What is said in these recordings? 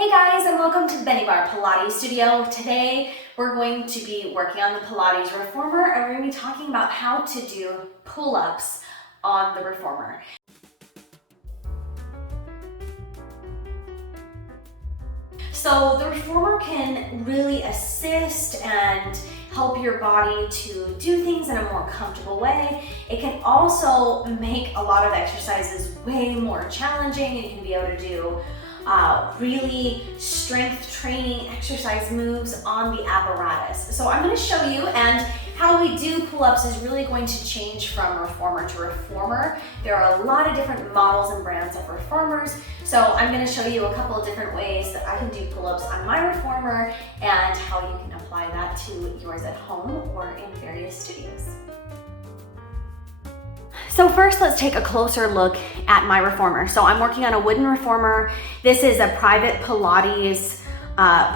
Hey guys, and welcome to the Benniebarrefitness Pilates studio. Today we're going to be working on the Pilates reformer, and we're going to be talking about how to do pull-ups on the reformer. So the reformer can really assist and help your body to do things in a more comfortable way. It can also make a lot of exercises way more challenging. You can be able to do really strength training exercise moves on the apparatus. So I'm going to show you, and how we do pull-ups is really going to change from reformer to reformer. There are a lot of different models and brands of reformers, so I'm going to show you a couple of different ways that I can do pull-ups on my reformer and how you can apply that to yours at home or in various studios. So first, let's take a closer look at my reformer. So I'm working on a wooden reformer. This is a private Pilates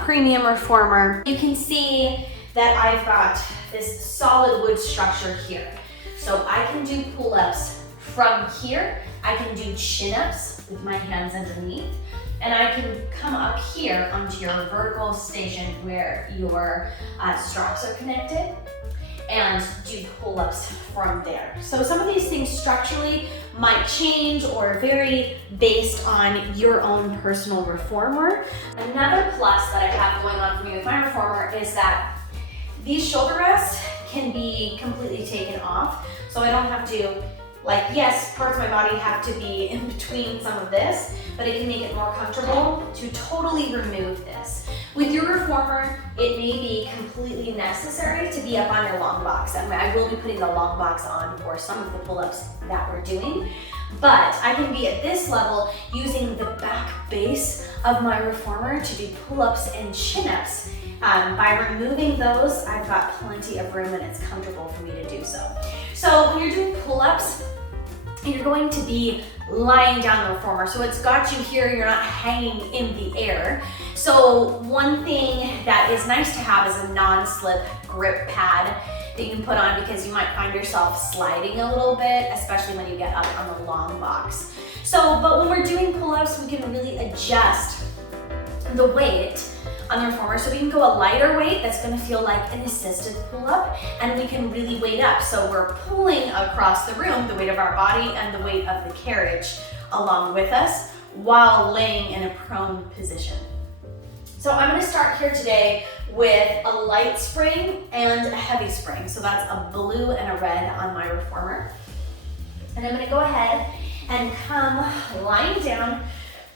premium reformer. You can see that I've got this solid wood structure here. So I can do pull-ups from here. I can do chin-ups with my hands underneath. And I can come up here onto your vertical station where your straps are connected and do pull-ups from there. So some of these things structurally might change or vary based on your own personal reformer. Another plus that I have going on for me with my reformer is that these shoulder rests can be completely taken off. So I don't have to, like, yes, parts of my body have to be in between some of this, but it can make it more comfortable to totally remove this. With your reformer, it may be completely necessary to be up on your long box. And I will be putting the long box on for some of the pull-ups that we're doing, but I can be at this level using the back base of my reformer to do pull-ups and chin-ups. By removing those, I've got plenty of room and it's comfortable for me to do so. So when you're doing pull-ups, you're going to be lying down the reformer. So it's got you here, you're not hanging in the air. So one thing that is nice to have is a non-slip grip pad that you can put on, because you might find yourself sliding a little bit, especially when you get up on the long box. So, but when we're doing pull-ups, we can really adjust the weight on the reformer. So we can go a lighter weight that's going to feel like an assisted pull-up, and we can really weight up. So we're pulling across the room the weight of our body and the weight of the carriage along with us while laying in a prone position. So I'm going to start here today with a light spring and a heavy spring. So that's a blue and a red on my reformer. And I'm going to go ahead and come lying down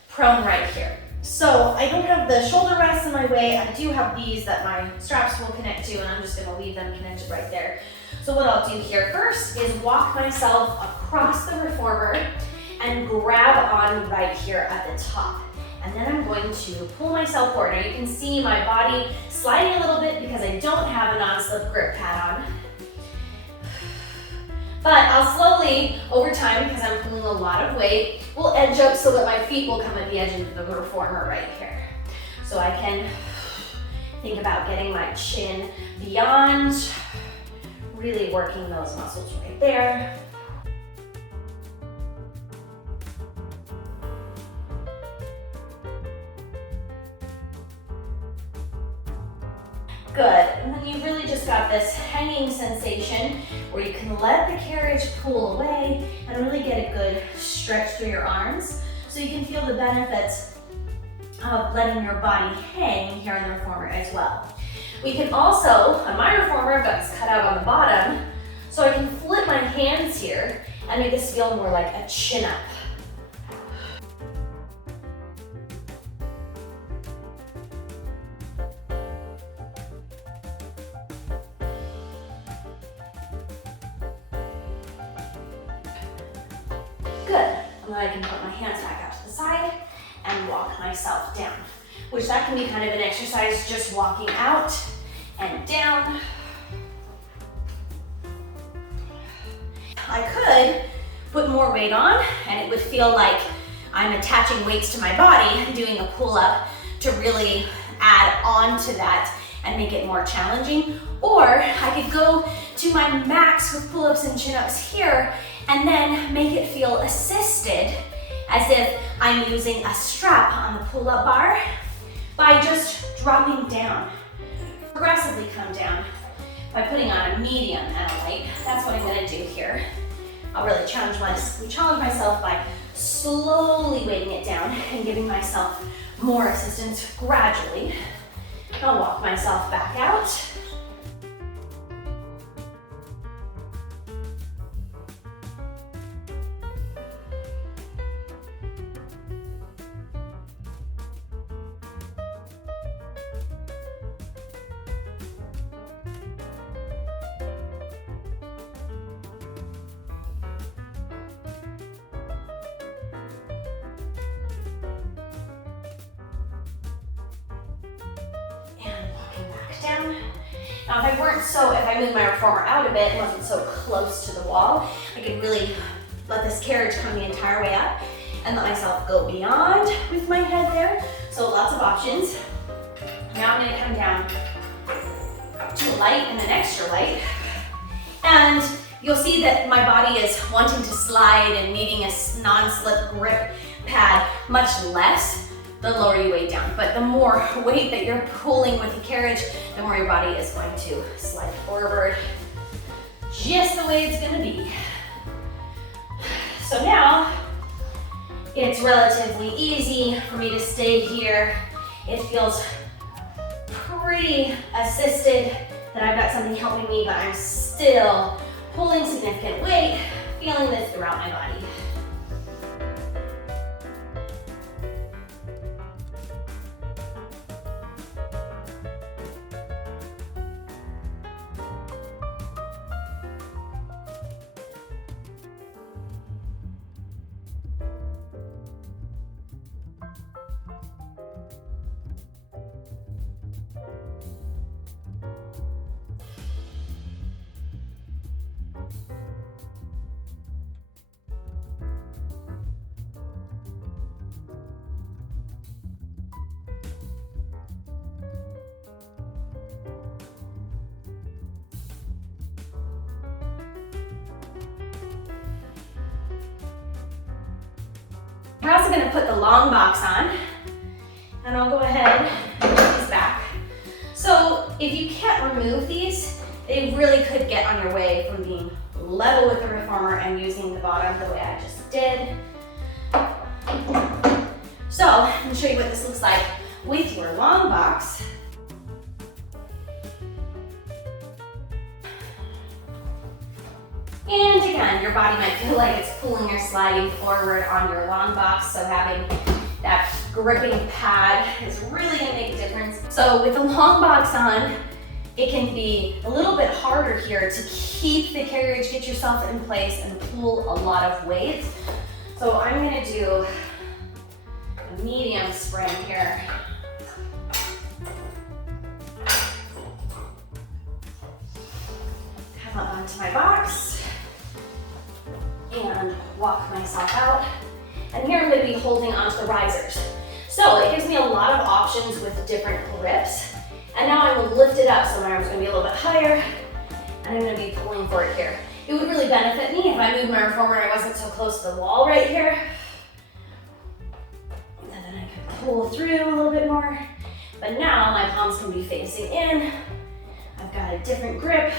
prone right here. So I don't have the shoulder rests in my way. I do have these that my straps will connect to, and I'm just going to leave them connected right there. So what I'll do here first is walk myself across the reformer and grab on right here at the top. And then I'm going to pull myself forward. Now you can see my body sliding a little bit because I don't have a non-slip grip pad on. But I'll slowly, over time, because I'm pulling a lot of weight, will edge up so that my feet will come at the edge of the reformer right here. So I can think about getting my chin beyond, really working those muscles right there. Good, and then you've really just got this hanging sensation where you can let the carriage pull away and really get a good stretch through your arms, so you can feel the benefits of letting your body hang here on the reformer as well. We can also, on my reformer, I've got this cut out on the bottom, so I can flip my hands here and make this feel more like a chin up. Good, and then I can put my hands back out to the side and walk myself down, which that can be kind of an exercise, just walking out and down. I could put more weight on and it would feel like I'm attaching weights to my body and doing a pull-up to really add on to that and make it more challenging. Or I could go to my max with pull-ups and chin-ups here and then make it feel assisted, as if I'm using a strap on the pull-up bar by just dropping down. Progressively come down by putting on a medium and a light. That's what I'm gonna do here. I'll really challenge myself by slowly weighting it down and giving myself more assistance gradually. I'll walk myself back out. Down. Now if I moved my reformer out a bit and wasn't so close to the wall, I could really let this carriage come the entire way up and let myself go beyond with my head there. So lots of options. Now I'm gonna come down to a light and an extra light. And you'll see that my body is wanting to slide and needing a non-slip grip pad much less the lower you weigh down. But the more weight that you're pulling with the carriage, the more your body is going to slide forward, just the way it's gonna be. So now, it's relatively easy for me to stay here. It feels pretty assisted that I've got something helping me, but I'm still pulling significant weight, feeling this throughout my body. We're also going to put the long box on, and I'll go ahead and put these back. So if you can't remove these, they really could get on your way from being level with the reformer and using the bottom the way I just did. So I'm going to show you what this looks like with your long box. And again, your body might feel like it's pulling or sliding forward on your long box, so having that gripping pad is really gonna make a difference. So with the long box on, it can be a little bit harder here to keep the carriage, get yourself in place, and pull a lot of weight. So I'm gonna do a medium spring here. Come up onto my box and walk myself out. And here I'm going to be holding onto the risers. So it gives me a lot of options with different grips. And now I will lift it up so my arm's going to be a little bit higher, and I'm going to be pulling for it here. It would really benefit me if I moved my reformer and I wasn't so close to the wall right here. And then I can pull through a little bit more. But now my palms can be facing in. I've got a different grip,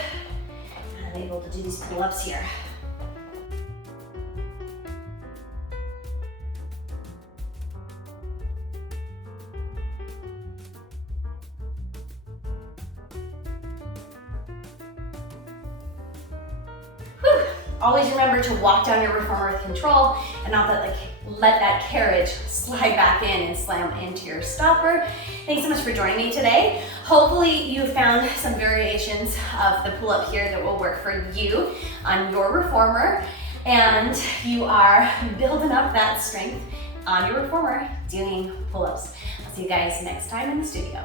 and I'm able to do these pull-ups here. Always remember to walk down your reformer with control and not let that carriage slide back in and slam into your stopper. Thanks so much for joining me today. Hopefully you found some variations of the pull-up here that will work for you on your reformer, and you are building up that strength on your reformer doing pull-ups. I'll see you guys next time in the studio.